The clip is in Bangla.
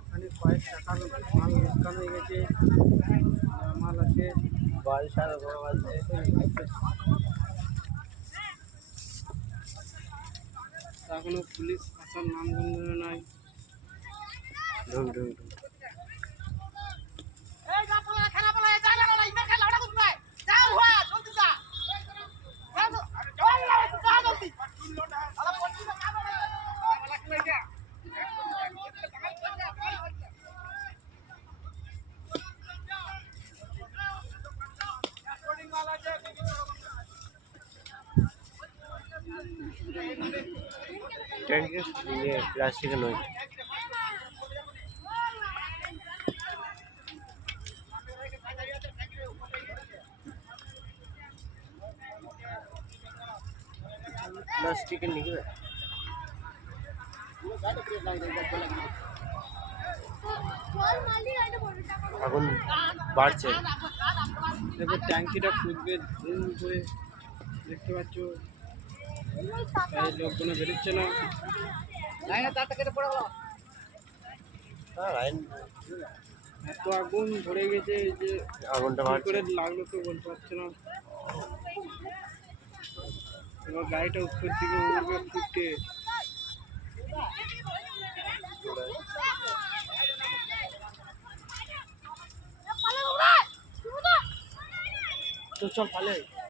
ওখানে কয়েক টাকার মাল লোকসান হয়ে গেছে, মাল আছে বারিশাল বড় আছে। এখনো পুলিশ আসার নাম গন্ধ নাই। ঢুক ঢুক ঢুক। প্লাস্টিকের নয়। প্লাস্টিকের নিকলে আগুন বাড়ছে। এবার ট্যাঙ্কিটা ফুটবে ধুম করে, দেখতে পাচ্ছ এই লোকগুলো বেরোচ্ছে না। এত আগুন ধরে গেছে যে আগুনটা কি বাড়ছে। করে লাগলো তো বলতে পারছে না। এবার গাড়িটা উপর দিকে উঠবে ফুটে। তো চল পালে।